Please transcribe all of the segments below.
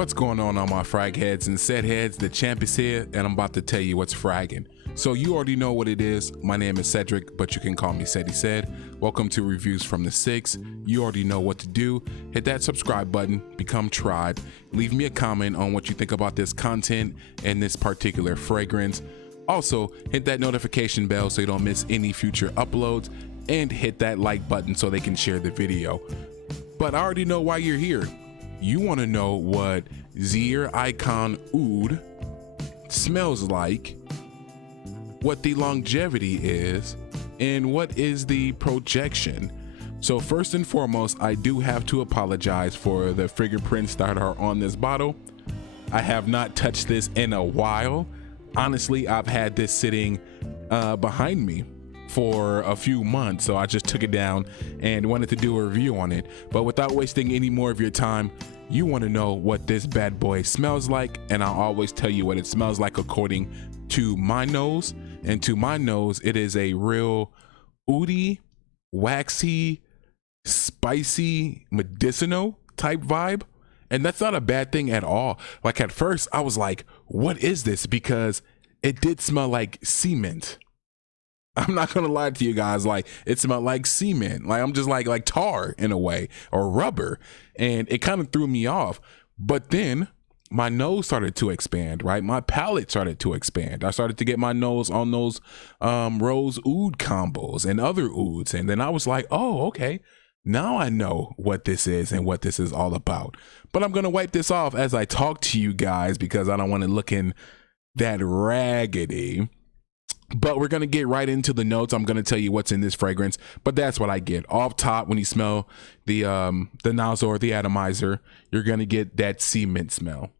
What's going on my frag heads and set heads? The champ is here and I'm about to tell you what's fragging. So you already know what it is. My name is Cedric, but you can call me Ceddy Said. Welcome to Reviews from the Six. You already know what to do. Hit that subscribe button, become tribe, leave me a comment on what you think about this content and this particular fragrance. Also, hit that notification bell so you don't miss any future uploads, and hit that like button so they can share the video. But I already know why you're here. You want to know what Zirh Ikon Oud smells like, what the longevity is, and what is the projection. So first and foremost, I do have to apologize for the fingerprints that are on this bottle. I have not touched this in a while. Honestly, I've had this sitting behind me for a few months, so I just took it down and wanted to do a review on it. But without wasting any more of your time, you want to know what this bad boy smells like, and I'll always tell you what it smells like according to my nose. And to my nose, it is a real oudy, waxy, spicy, medicinal type vibe. And that's not a bad thing at all. Like at first I was like, what is this? Because it did smell like cement. I'm not gonna lie to you guys, like it smelled like cement. Like I'm just like tar in a way, or rubber. And it kind of threw me off. But then my nose started to expand, right? My palate started to expand. I started to get my nose on those rose oud combos and other ouds. And then I was like, oh, okay. Now I know what this is and what this is all about. But I'm gonna wipe this off as I talk to you guys because I don't want to look in that raggedy. But we're gonna get right into the notes. I'm gonna tell you what's in this fragrance, but that's what I get. Off top, when you smell the nozzle or the atomizer, you're gonna get that cement smell.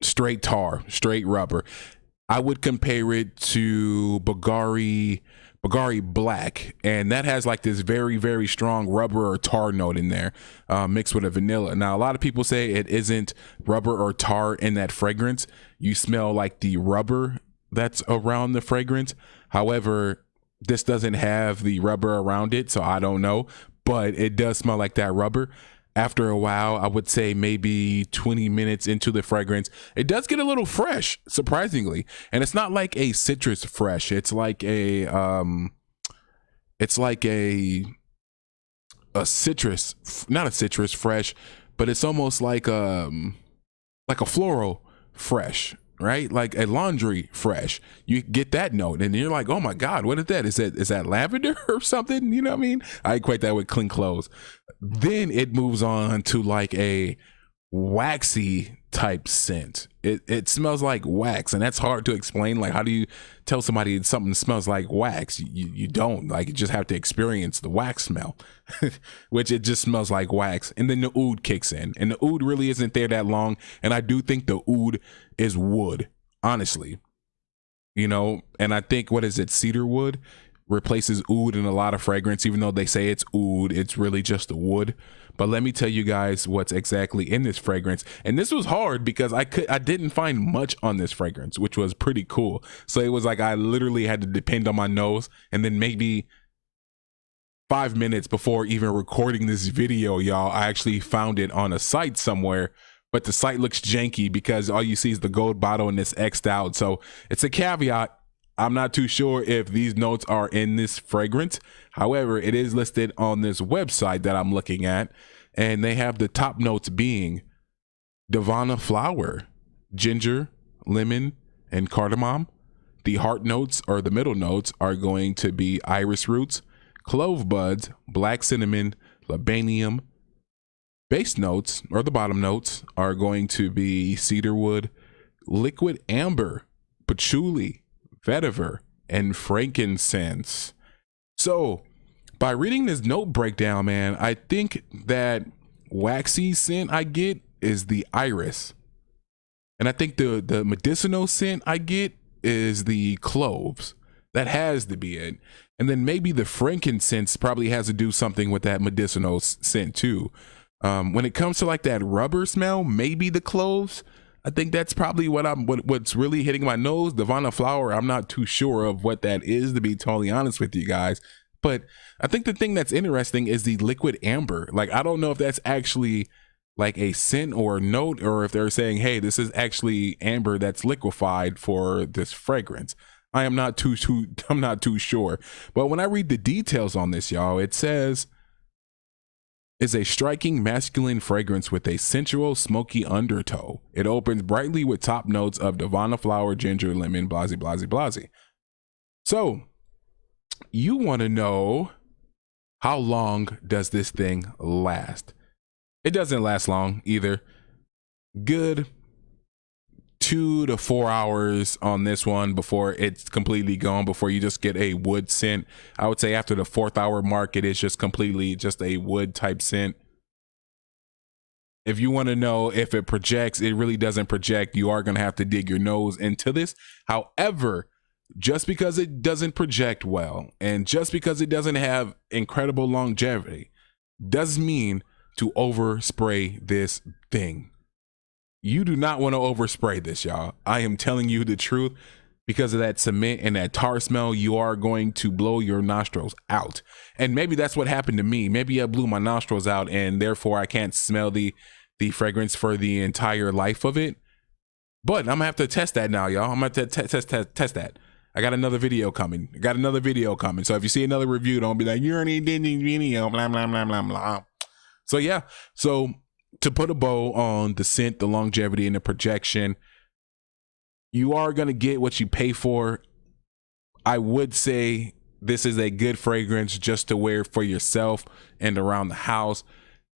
Straight tar, straight rubber. I would compare it to Bulgari Black, and that has like this very, very strong rubber or tar note in there, mixed with a vanilla. Now, a lot of people say it isn't rubber or tar in that fragrance. You smell like the rubber that's around the fragrance. However, this doesn't have the rubber around it, so I don't know, but it does smell like that rubber. After a while, I would say maybe 20 minutes into the fragrance, it does get a little fresh, surprisingly. And it's not like a citrus fresh. It's like a citrus, not a citrus fresh, but it's almost like a floral fresh, right? Like a laundry fresh. You get that note and you're like, oh my God, what is that? Is that lavender or something? You know what I mean? I equate that with clean clothes. Then it moves on to like a waxy type scent. It smells like wax, and that's hard to explain. Like, how do you tell somebody something smells like wax? You don't. Like, you just have to experience the wax smell, which it just smells like wax. And then the oud kicks in, and the oud really isn't there that long. And I do think the oud is wood, honestly, you know. And I think, what is it, cedar wood replaces oud in a lot of fragrance. Even though they say it's oud, it's really just the wood. But let me tell you guys what's exactly in this fragrance. And this was hard because I didn't find much on this fragrance, which was pretty cool. So it was like I literally had to depend on my nose, and then maybe 5 minutes before even recording this video, y'all, I actually found it on a site somewhere. But the site looks janky because all you see is the gold bottle and it's X'd out. So it's a caveat. I'm not too sure if these notes are in this fragrance. However, it is listed on this website that I'm looking at, and they have the top notes being Davana flower, ginger, lemon, and cardamom. The heart notes, or the middle notes, are going to be iris roots, clove buds, black cinnamon, labanium. Base notes, or the bottom notes, are going to be cedarwood, liquid amber, patchouli, vetiver, and frankincense. So by reading this note breakdown, man, I think that waxy scent I get is the iris, and I think the medicinal scent I get is the cloves. That has to be it. And then maybe the frankincense probably has to do something with that medicinal scent too. When it comes to like that rubber smell, maybe the cloves. I think that's probably what's really hitting my nose. Davana flower, I'm not too sure of what that is, to be totally honest with you guys. But I think the thing that's interesting is the liquid amber. Like, I don't know if that's actually like a scent or a note, or if they're saying, hey, this is actually amber that's liquefied for this fragrance. I am not too I'm not too sure. But when I read the details on this, y'all, it says is a striking masculine fragrance with a sensual smoky undertow. It opens brightly with top notes of Divana flower, ginger, lemon, blase, blase, blase. So you want to know, how long does this thing last? It doesn't last long either. Good 2 to 4 hours on this one before it's completely gone, before you just get a wood scent. I would say after the 4th hour mark, it is just completely just a wood type scent. If you want to know if it projects, it really doesn't project. You are going to have to dig your nose into this. However, just because it doesn't project well, and just because it doesn't have incredible longevity, doesn't mean to overspray this thing. You do not want to overspray this, y'all. I am telling you the truth. Because of that cement and that tar smell, you are going to blow your nostrils out. And maybe that's what happened to me. Maybe I blew my nostrils out, and therefore I can't smell the fragrance for the entire life of it. But I'm gonna have to test that now, y'all. I'm gonna test that. I got another video coming. So if you see another review, don't be like, you already did the video, blah, blah, blah, blah, blah. So yeah, so to put a bow on the scent, the longevity, and the projection, you are going to get what you pay for. I would say this is a good fragrance just to wear for yourself and around the house.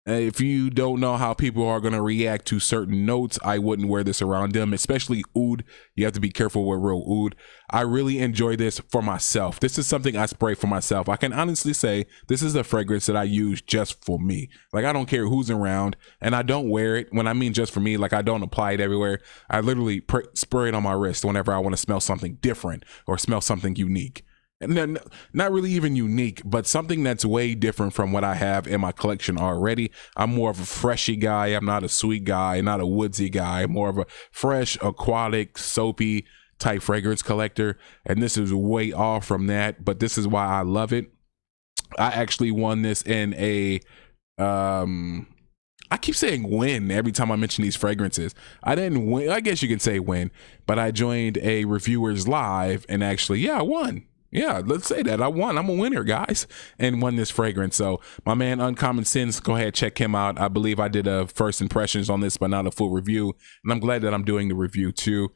If you don't know how people are going to react to certain notes, I wouldn't wear this around them, especially oud. You have to be careful with real oud. I really enjoy this for myself. This is something I spray for myself. I can honestly say this is a fragrance that I use just for me. Like, I don't care who's around, and I don't wear it. When I mean just for me, like, I don't apply it everywhere. I literally spray it on my wrist whenever I want to smell something different or smell something unique. And then not really even unique, but something that's way different from what I have in my collection already. I'm more of a freshy guy. I'm not a sweet guy, not a woodsy guy. I'm more of a fresh, aquatic, soapy type fragrance collector. And this is way off from that, but this is why I love it. I actually won this in a, I keep saying win every time I mention these fragrances. I didn't win. I guess you can say win, but I joined a reviewers live and actually, yeah, I won. Yeah, let's say that I won. I'm a winner, guys, and won this fragrance. So my man Uncommon Sins, go ahead, check him out. I believe I did a first impressions on this, but not a full review. And I'm glad that I'm doing the review too.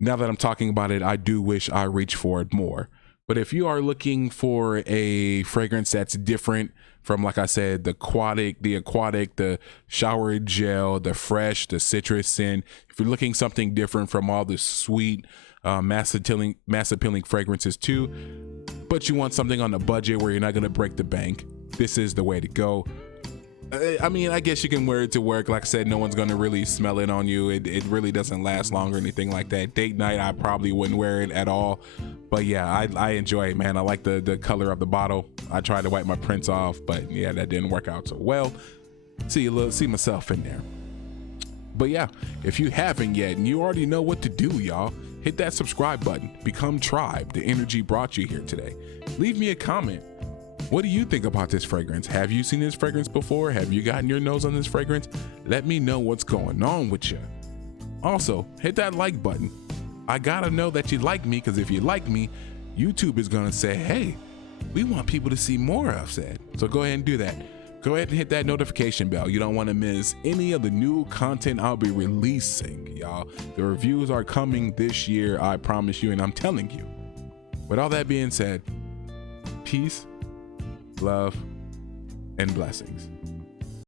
Now that I'm talking about it, I do wish I reached for it more. But if you are looking for a fragrance that's different from, like I said, the aquatic, the shower gel, the fresh, the citrus scent, if you're looking something different from all the sweet, mass appealing fragrances too, but you want something on the budget where you're not going to break the bank, this is the way to go. I mean, I guess you can wear it to work. Like I said, no one's going to really smell it on you. It really doesn't last long or anything like that. Date night, I probably wouldn't wear it at all. But yeah, I enjoy it, man. I like the color of the bottle. I tried to wipe my prints off, but yeah, that didn't work out so well. See myself in there. But yeah, if you haven't yet, and you already know what to do, y'all, hit that subscribe button. Become Tribe. The energy brought you here today. Leave me a comment. What do you think about this fragrance? Have you seen this fragrance before? Have you gotten your nose on this fragrance? Let me know what's going on with you. Also, hit that like button. I gotta know that you like me, because if you like me, YouTube is gonna say, hey, we want people to see more of that. So go ahead and do that. Go ahead and hit that notification bell. You don't want to miss any of the new content I'll be releasing, y'all. The reviews are coming this year, I promise you, and I'm telling you. With all that being said, peace, love, and blessings.